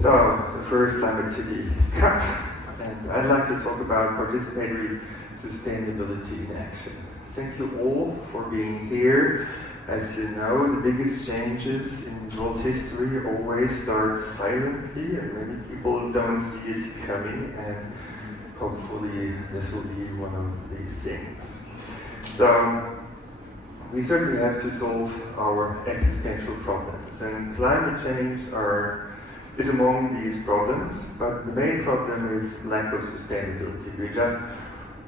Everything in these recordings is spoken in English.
So, the first Climate City Cup, and I'd like to talk about participatory sustainability in action. Thank you all for being here. As you know, the biggest changes in world history always start silently, and many people don't see it coming, and hopefully this will be one of these things. So, we certainly have to solve our existential problems, and climate change is among these problems, but the main problem is lack of sustainability. We're just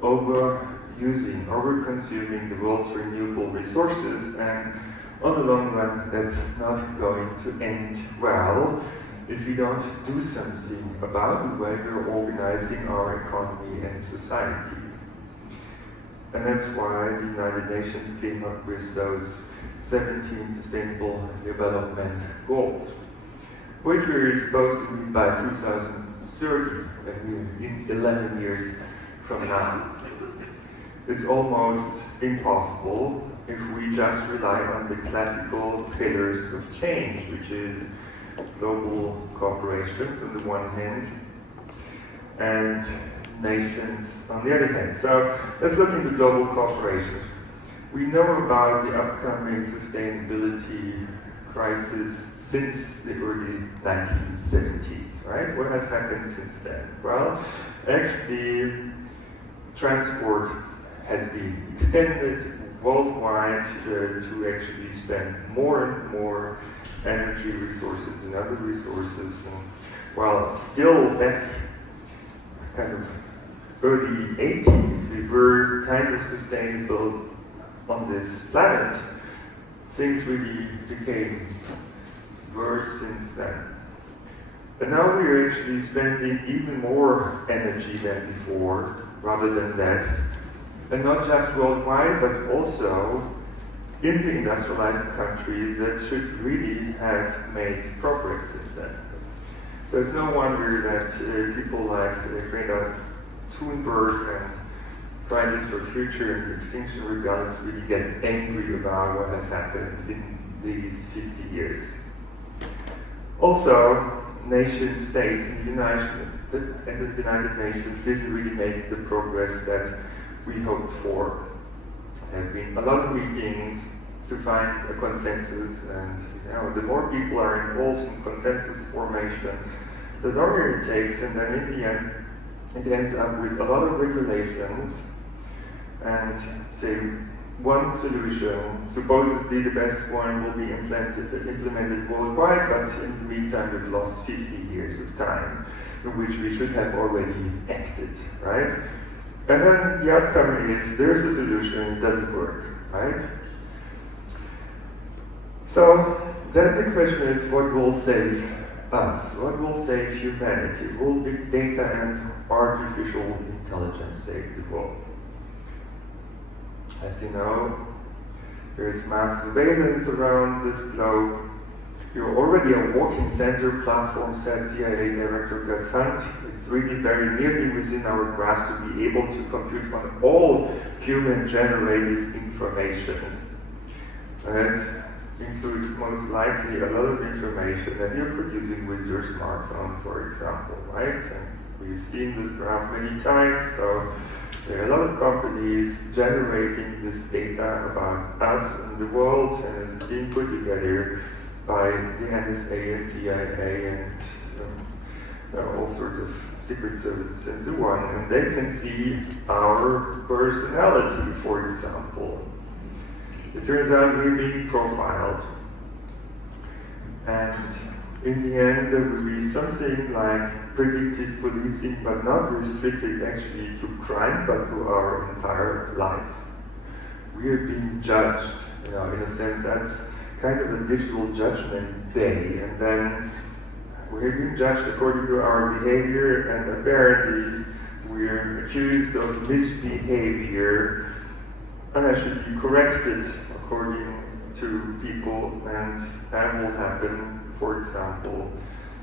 overusing, over-consuming the world's renewable resources, and on the long run, that's not going to end well if we don't do something about the way we're organizing our economy and society. And that's why the United Nations came up with those 17 Sustainable Development Goals, which we're supposed to meet by 2030, in 11 years from now. It's almost impossible if we just rely on the classical pillars of change, which is global corporations on the one hand, and nations on the other hand. So let's look into global corporations. We know about the upcoming sustainability crisis since the early 1970s, right? What has happened since then? Well, actually, transport has been extended worldwide to actually spend more and more energy resources and other resources. And while still back kind of early 80s, we were kind of sustainable on this planet, things really became worse since then. And now we're actually spending even more energy than before, rather than less, and not just worldwide, but also in the industrialized countries that should really have made progress since then. So it's no wonder that people like Greta Thunberg and Fridays for Future and Extinction Rebellions really get angry about what has happened in these 50 years. Also, nation states and the United Nations didn't really make the progress that we hoped for. There have been a lot of meetings to find a consensus, and the more people are involved in consensus formation, the longer it takes, and then in the end, it ends up with a lot of regulations and, say, one solution, supposedly the best one, will be implemented worldwide, but in the meantime we've lost 50 years of time in which we should have already acted, right? And then the outcome is there's a solution, it doesn't work, right? So then the question is, what will save us? What will save humanity? Will big data and artificial intelligence save the world? As you know, there is mass surveillance around this globe. You're already a walking sensor platform, said CIA Director Gus Hunt. It's really very nearly within our grasp to be able to compute on all human-generated information. And it includes most likely a lot of information that you're producing with your smartphone, for example, right? And we've seen this graph many times, so there are a lot of companies generating this data about us and the world, and it's being put together by the NSA and CIA and all sorts of secret services and so on. And they can see our personality, for example. It turns out we're being profiled. And in the end, there will be something like predictive policing, but not restricted actually to crime, but to our entire life. We are being judged, in a sense. That's kind of a digital judgment day, and then we're being judged according to our behavior, and apparently we're accused of misbehavior, and that should be corrected according to people, and that will happen. For example,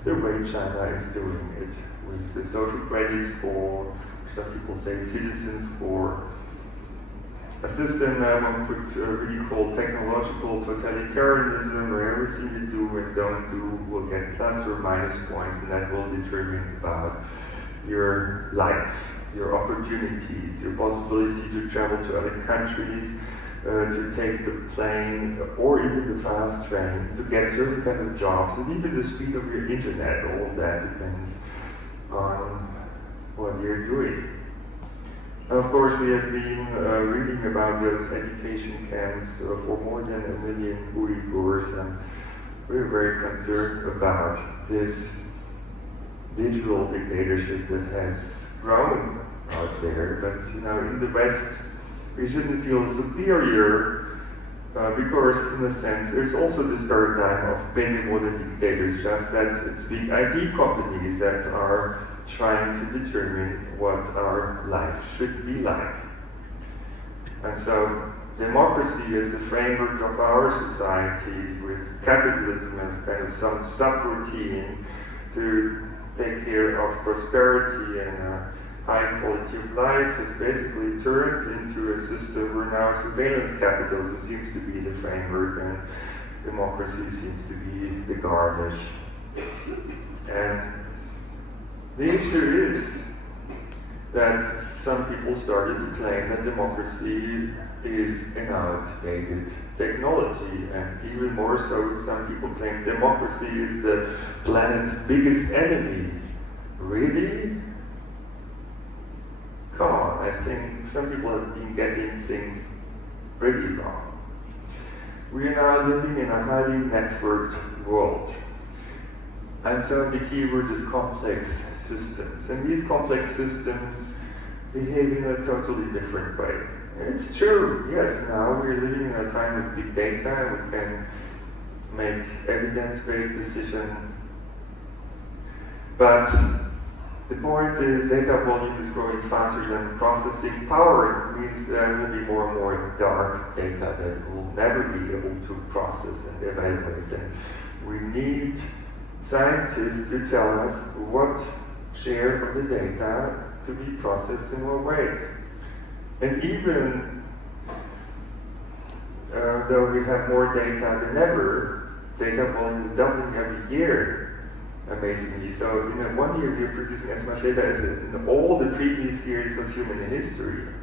the way China is doing it with the social credit score, some people say citizen score. a system that one could really call technological totalitarianism, where everything you do and don't do will get plus or minus points, and that will determine about your life, your opportunities, your possibility to travel to other countries, to take the plane or even the fast train, to get certain kind of jobs, and even the speed of your internet. All of that depends on what you're doing. And of course, we have been reading about those education camps for more than 1 million Uyghurs, and we're very concerned about this digital dictatorship that has grown out there. But in the West, we shouldn't feel superior because, in a sense, there's also this paradigm of benevolent dictators, just that it's big IT companies that are trying to determine what our life should be like. And so, democracy is the framework of our societies, with capitalism as kind of some subroutine to take care of prosperity and high quality of life, has basically turned into a system where now surveillance capitalism seems to be the framework and democracy seems to be the garnish. And the issue is that some people started to claim that democracy is an outdated technology, and even more so, some people claim democracy is the planet's biggest enemy. Really? Come on, I think some people have been getting things pretty wrong. We are now living in a highly networked world. And so the keyword is complex systems. And these complex systems behave in a totally different way. It's true, yes, now we're living in a time of big data, we can make evidence-based decisions. But the point is, data volume is growing faster than processing power. It means there will be more and more dark data that we'll never be able to process and evaluate. And we need scientists to tell us what share of the data to be processed in what way. And even though we have more data than ever, data volume is doubling every year, amazingly. So in 1 year we're producing as much data as in all the previous years of human history.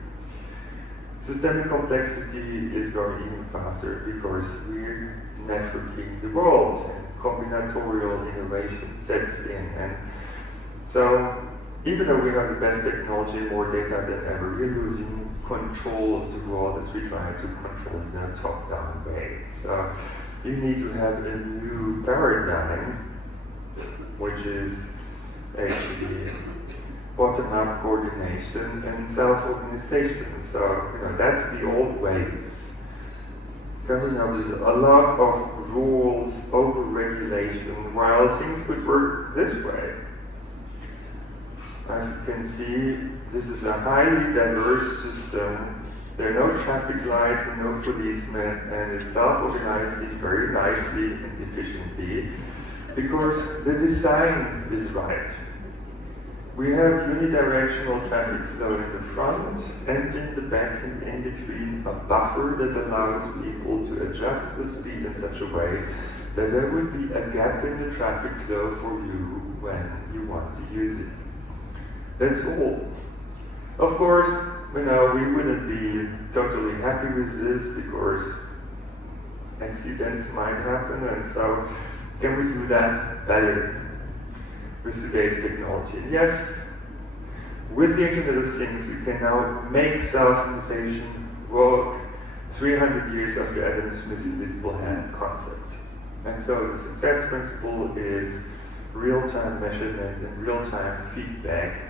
Systemic complexity is growing even faster because we're networking the world, and combinatorial innovation sets in. And so even though we have the best technology, more data than ever, we're losing control of the world as we try to control it in a top-down way. So you need to have a new paradigm, which is actually bottom-up coordination and self-organization. So that's the old ways. Coming up with a lot of rules, over-regulation, while things could work this way. As you can see, this is a highly diverse system. There are no traffic lights and no policemen, and it's self-organizing very nicely and efficiently because the design is right. We have unidirectional traffic flow in the front and in the back, and in between a buffer that allows people to adjust the speed in such a way that there would be a gap in the traffic flow for you when you want to use it. That's all. Of course, we wouldn't be totally happy with this because accidents might happen, and so can we do that better with today's technology? Yes, with the Internet of Things, we can now make self-organization work 300 years after Adam Smith's invisible hand concept. And so the success principle is real-time measurement and real-time feedback.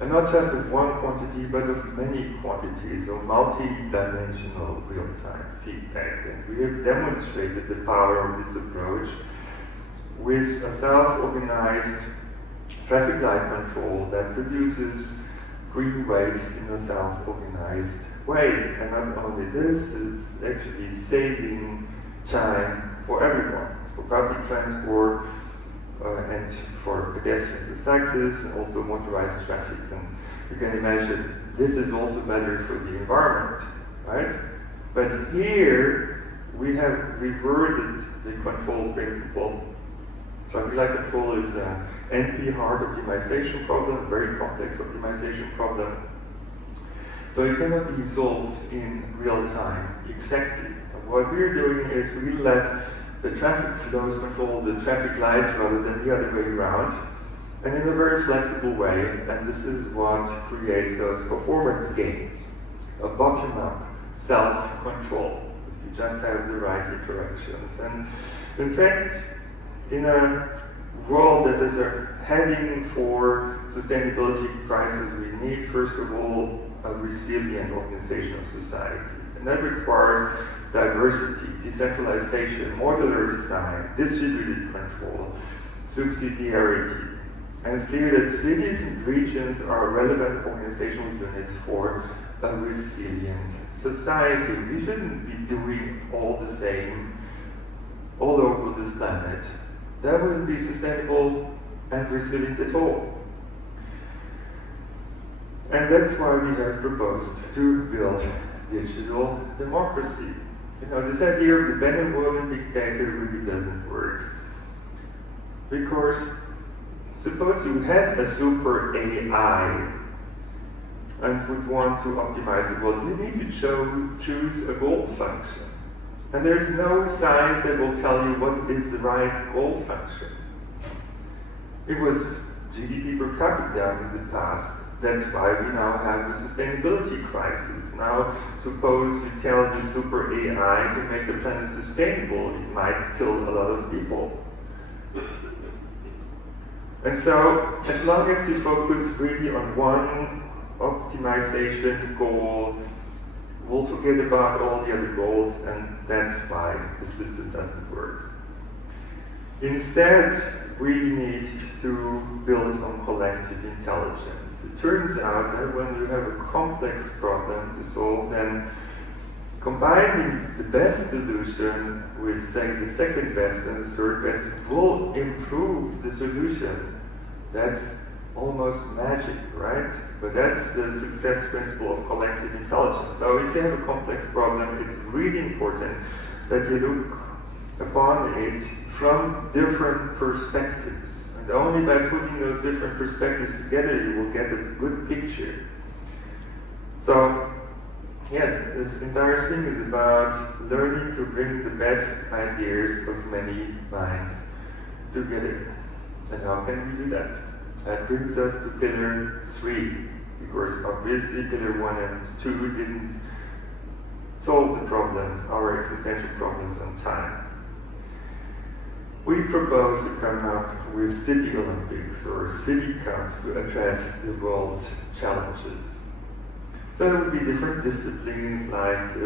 And not just of one quantity, but of many quantities, or multi-dimensional real-time feedback. And we have demonstrated the power of this approach with a self-organized traffic light control that produces green waves in a self-organized way. And not only this, it's actually saving time for everyone, for public transport, and for pedestrians and cyclists, and also motorized traffic. And you can imagine this is also better for the environment. right? But here, we have reverted the control principle. Traffic-light control is an NP-hard optimization problem, a very complex optimization problem. So it cannot be solved in real time, exactly. And what we're doing is we let the traffic flows control the traffic lights rather than the other way around, and in a very flexible way, and this is what creates those performance gains. A bottom-up self-control. You just have the right interactions. And in fact, in a world that is heading for sustainability crisis, we need, first of all, a resilient organization of society. And that requires diversity, decentralization, modular design, distributed control, subsidiarity. And it's clear that cities and regions are relevant organizational units for a resilient society. We shouldn't be doing all the same all over this planet. That wouldn't be sustainable and resilient at all. And that's why we have proposed to build digital democracy. You know, this idea of the benevolent dictator really doesn't work. Because suppose you had a super AI and would want to optimize the world, you need to choose a goal function. And there's no science that will tell you what is the right goal function. It was GDP per capita in the past. That's why we now have a sustainability crisis. Now, suppose you tell the super AI to make the planet sustainable, it might kill a lot of people. And so, as long as you focus really on one optimization goal, we'll forget about all the other goals, and that's why the system doesn't work. Instead, we need to build on collective intelligence. It turns out that when you have a complex problem to solve, then combining the best solution with, say, the second best and the third best will improve the solution. That's almost magic, right? But that's the success principle of collective intelligence. So if you have a complex problem, it's really important that you look upon it from different perspectives. And only by putting those different perspectives together, you will get a good picture. So, yeah, this entire thing is about learning to bring the best ideas of many minds together. And how can we do that? That brings us to pillar 3, because obviously pillar 1 and 2 didn't solve the problems, our existential problems on time. We propose to come up with city Olympics or city cups to address the world's challenges. So there would be different disciplines like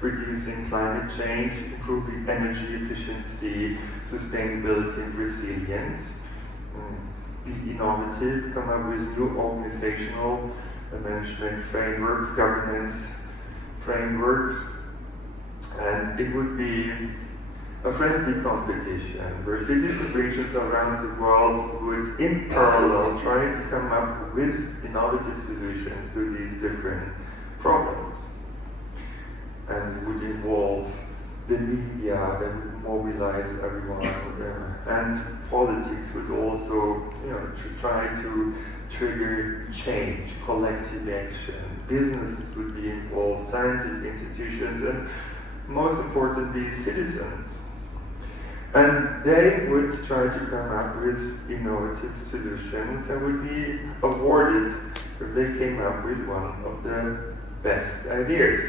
reducing climate change, improving energy efficiency, sustainability and resilience. Be innovative, come up with new organizational management frameworks, governance frameworks, and it would be a friendly competition where cities and regions around the world would, in parallel, try to come up with innovative solutions to these different problems. And would involve the media that would mobilize everyone, and politics would also, to try to trigger change, collective action. Businesses would be involved, scientific institutions, and most importantly, citizens. And they would try to come up with innovative solutions and would be awarded if they came up with one of the best ideas.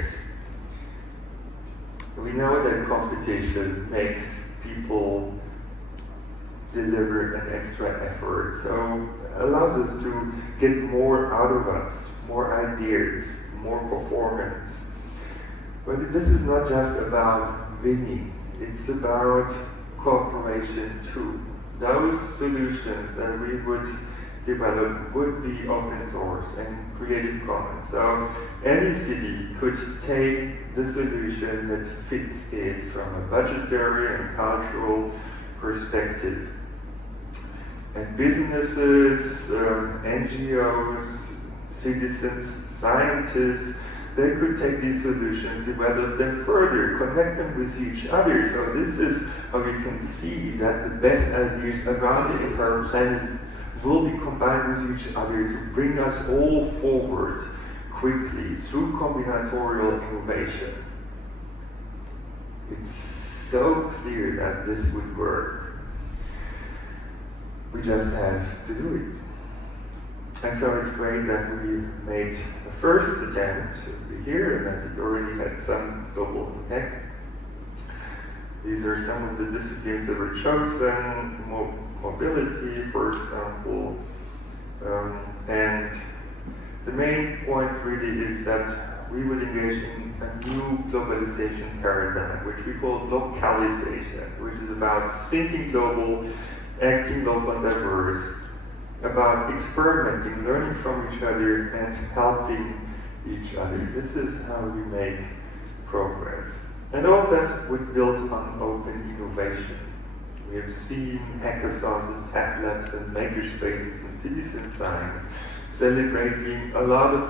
We know that competition makes people deliver an extra effort, so it allows us to get more out of us, more ideas, more performance. But this is not just about winning, it's about cooperation too. Those solutions that we would develop would be open source and Creative Commons. So any city could take the solution that fits it from a budgetary and cultural perspective. And businesses, NGOs, citizens, scientists they could take these solutions, develop them further, connect them with each other. So this is how we can see that the best ideas around the entire planet will be combined with each other to bring us all forward quickly through combinatorial innovation. It's so clear that this would work. We just have to do it. And so it's great that we made the first attempt here and that it already had some global impact. These are some of the disciplines that were chosen, mobility, for example. And the main point really is that we would engage in a new globalization paradigm, which we call localization, which is about thinking global, acting local and diverse, about experimenting, learning from each other, and helping each other. This is how we make progress. And all that was built on open innovation. We have seen hackathons and tech labs and makerspaces and citizen science celebrating a lot of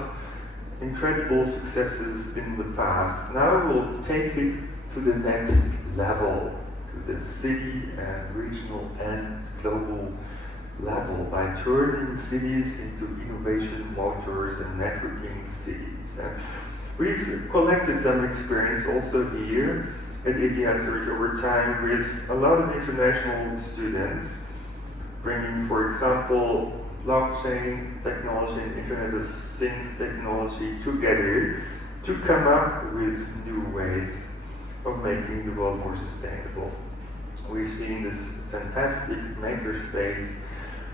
incredible successes in the past. Now we'll take it to the next level, to the city and regional and global level by turning cities into innovation motors and networking cities. We've collected some experience also here at ETH over time with a lot of international students, bringing, for example, blockchain technology and Internet of Things technology together to come up with new ways of making the world more sustainable. We've seen this fantastic makerspace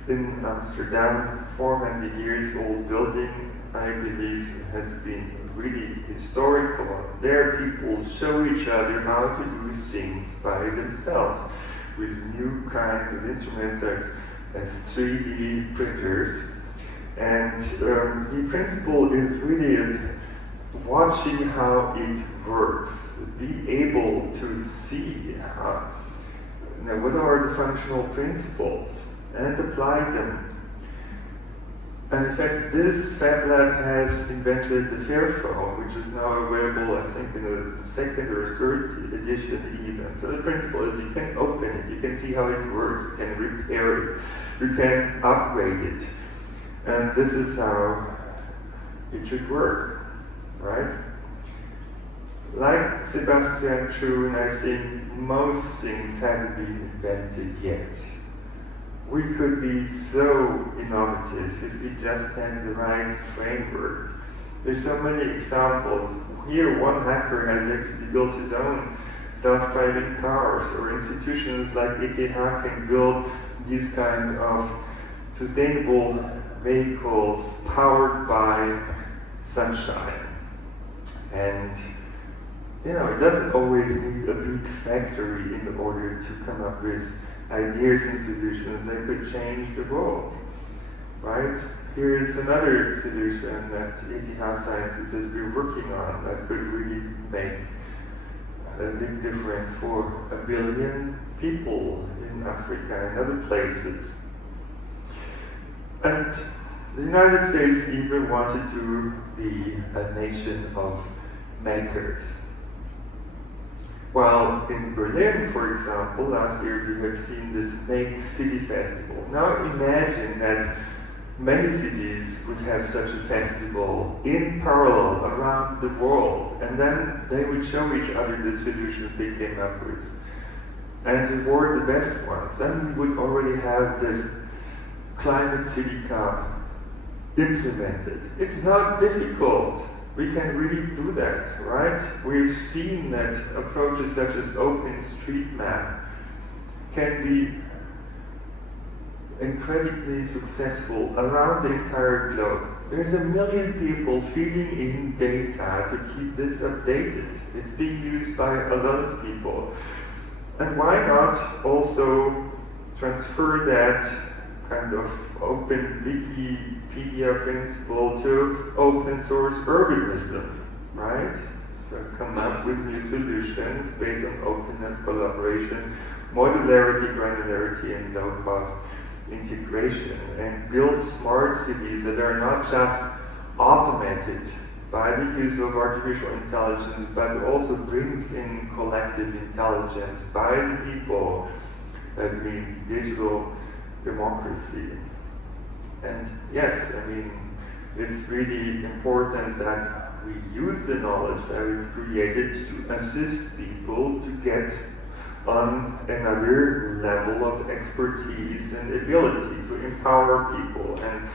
in Amsterdam, 400 years old building. I believe has been really historical. There people show each other how to do things by themselves with new kinds of instruments as 3D printers. And the principle is really watching how it works, be able to see how, what are the functional principles and apply them. And in fact, this Fab Lab has invented the Fairphone, which is now available, I think, in the second or third edition even. So the principle is you can open it, you can see how it works, you can repair it, you can upgrade it. And this is how it should work, right? Like Sebastian Kuhn, I think most things haven't been invented yet. We could be so innovative if we just had the right framework. There's so many examples. Here, one hacker has actually built his own self-driving cars, or institutions like ETH can build these kind of sustainable vehicles powered by sunshine. And it doesn't always need a big factory in order to come up with ideas and solutions that could change the world, right? Here is another solution that ETH Sciences is working on that could really make a big difference for 1 billion people in Africa and other places. And the United States even wanted to be a nation of makers. While in Berlin, for example, last year we have seen this Make City Festival. Now imagine that many cities would have such a festival in parallel around the world, and then they would show each other the solutions they came up with. And they were the best ones. Then we would already have this Climate City Cup implemented. It's not difficult. We can really do that, right? We've seen that approaches such as OpenStreetMap can be incredibly successful around the entire globe. There's 1 million people feeding in data to keep this updated. It's being used by a lot of people. And why not also transfer that kind of open Wikipedia principle to open source urbanism, right? So come up with new solutions based on openness, collaboration, modularity, granularity, and low-cost integration, and build smart cities that are not just automated by the use of artificial intelligence, but also brings in collective intelligence by the people. That means digital democracy. And yes, I mean, it's really important that we use the knowledge that we've created to assist people to get on another level of expertise and ability to empower people. And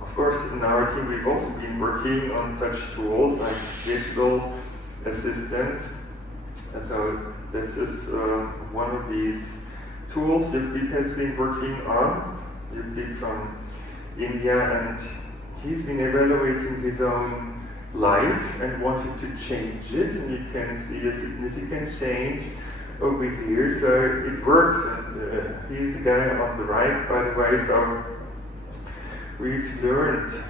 of course, in our team, we've also been working on such tools like digital assistants. And so this is one of these tools that Dirk has been working on. Dirk from India, and he's been evaluating his own life and wanted to change it, and you can see a significant change over here. So it works, and he's the guy on the right, by the way. So we've learned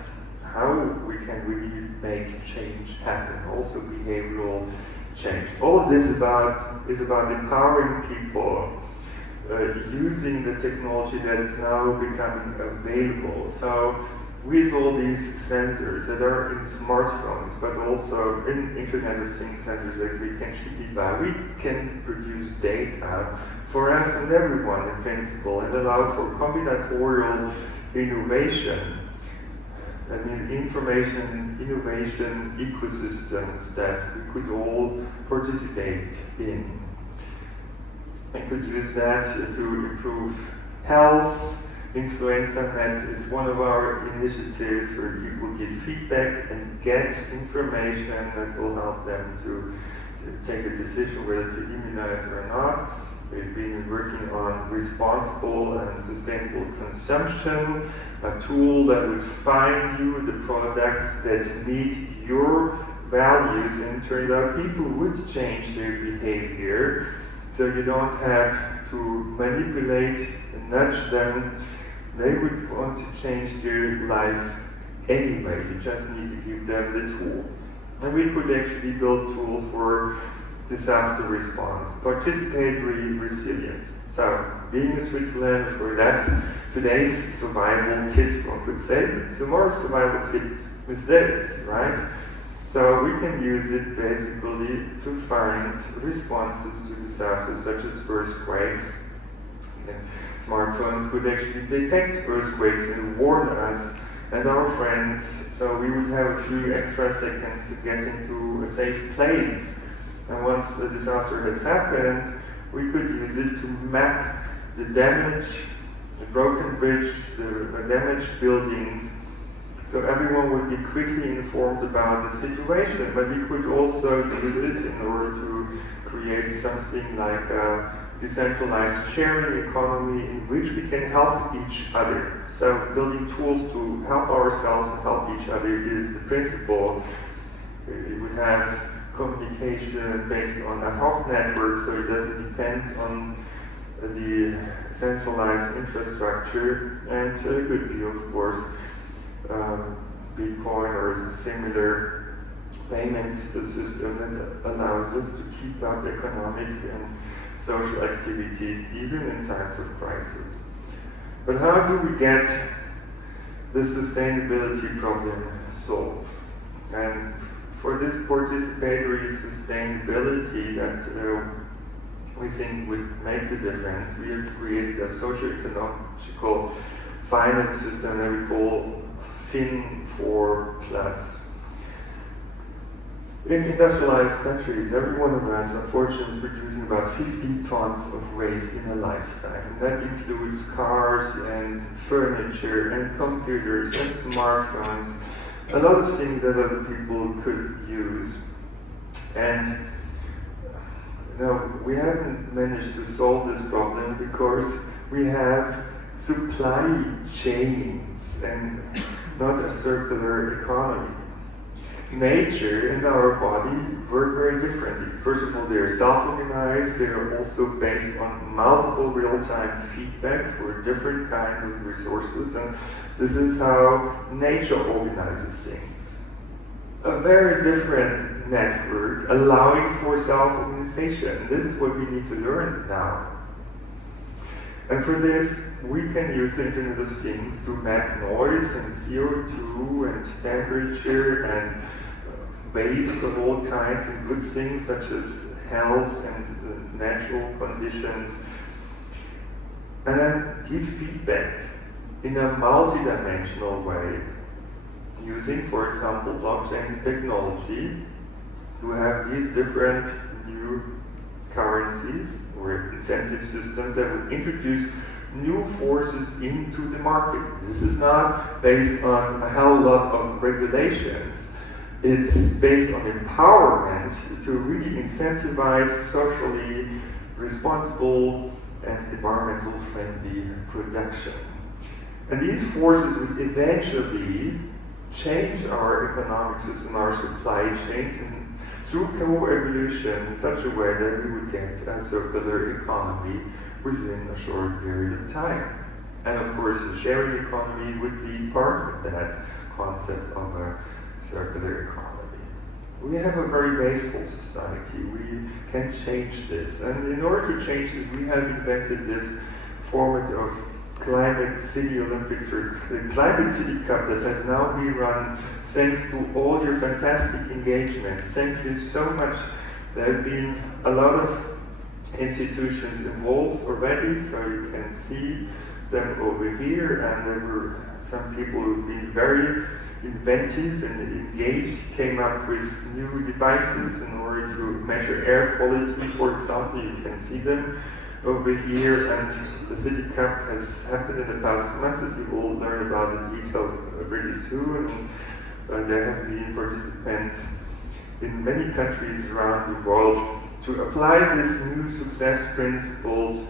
how we can really make change happen, also behavioral change. All of this is about empowering people, using the technology that is now becoming available. So with all these sensors that are in smartphones, but also in Internet of Things sensors that we can ship by, we can produce data for us and everyone in principle, and allow for combinatorial innovation. I mean, information innovation ecosystems that we could all participate in. I could use that to improve health. Influenza Net is one of our initiatives where people give feedback and get information that will help them to take a decision whether to immunize or not. We've been working on responsible and sustainable consumption, a tool that would find you the products that meet your values, and it turns out people would change their behavior. So you don't have to manipulate and nudge them. They would want to change their life anyway. You just need to give them the tool. And we could actually build tools for disaster response, participatory resilience. So being in Switzerland, or that's today's survival kit, one could say, but tomorrow's survival kit is this, right? So we can use it basically to find responses to disasters such as earthquakes. Smartphones could actually detect earthquakes and warn us and our friends, so we would have a few extra seconds to get into a safe place. And once the disaster has happened, we could use it to map the damage, the broken bridge, the damaged buildings, so everyone would be quickly informed about the situation. But we could also use it in order to create something like a decentralized sharing economy in which we can help each other. So building tools to help ourselves and help each other is the principle. We would have communication based on ad hoc networks, so it doesn't depend on the centralized infrastructure, and it could be, of course, Bitcoin or similar payment system that allows us to keep up economic and social activities even in times of crisis. But how do we get the sustainability problem solved? And for this participatory sustainability that we think would make the difference, we have created a socio-ecological finance system that we call Fin4+. In industrialized countries, every one of us, unfortunately, is producing about 50 tons of waste in a lifetime. And that includes cars and furniture and computers and smartphones, a lot of things that other people could use. And we haven't managed to solve this problem because we have supply chains and not a circular economy. Nature and our body work very differently. First of all, they are self-organized. They are also based on multiple real-time feedbacks for different kinds of resources, and this is how nature organizes things. A very different network allowing for self-organization. This is what we need to learn now. And for this, we can use the Internet of Things to map noise and CO2 and temperature and waste of all kinds and good things such as health and natural conditions. And then give feedback in a multi-dimensional way, using, for example, blockchain technology to have these different new currencies or incentive systems that would introduce new forces into the market. This is not based on a hell lot of regulations. It's based on empowerment to really incentivize socially responsible and environmental friendly production. And these forces would eventually change our economic system, our supply chains, and through co-evolution in such a way that we would get a circular economy within a short period of time. And of course, the sharing economy would be part of that concept of a circular economy. We have a very wasteful society. We can change this. And in order to change this, we have invented this format of Climate City Olympics, or the Climate City Cup, that has now been run thanks to all your fantastic engagement. Thank you so much. There have been a lot of institutions involved already, so you can see them over here, and there were some people who've been very inventive and engaged, came up with new devices in order to measure air quality, for example. You can see them over here, and the City Cup has happened in the past months, as you will learn about in detail pretty soon. There have been participants in many countries around the world to apply these new success principles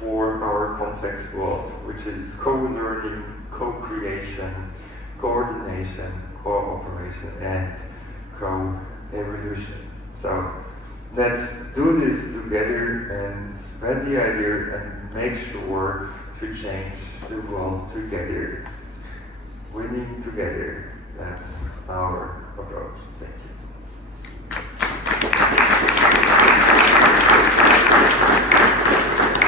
for our complex world, which is co-learning, co-creation, coordination, cooperation, and co-evolution. So let's do this together and spread the idea and make sure to change the world together. Winning together, that's our approach. Thank you.